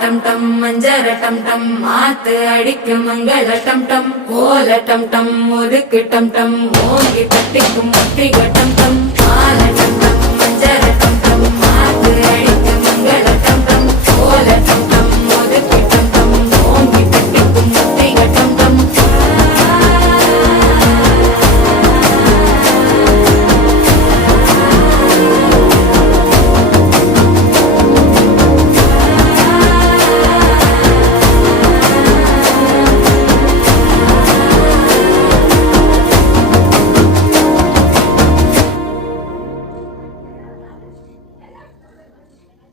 டம் டம் மஞ்சர டம் டம் மாத்து அடிக்கும் மங்கள டம் டம் ஓல டம் டம் ஒதுக்கு டம் டம் ஓங்கி தட்டிக்கும் முத்திக டம் டம் மால டம் டம் மஞ்சர டம்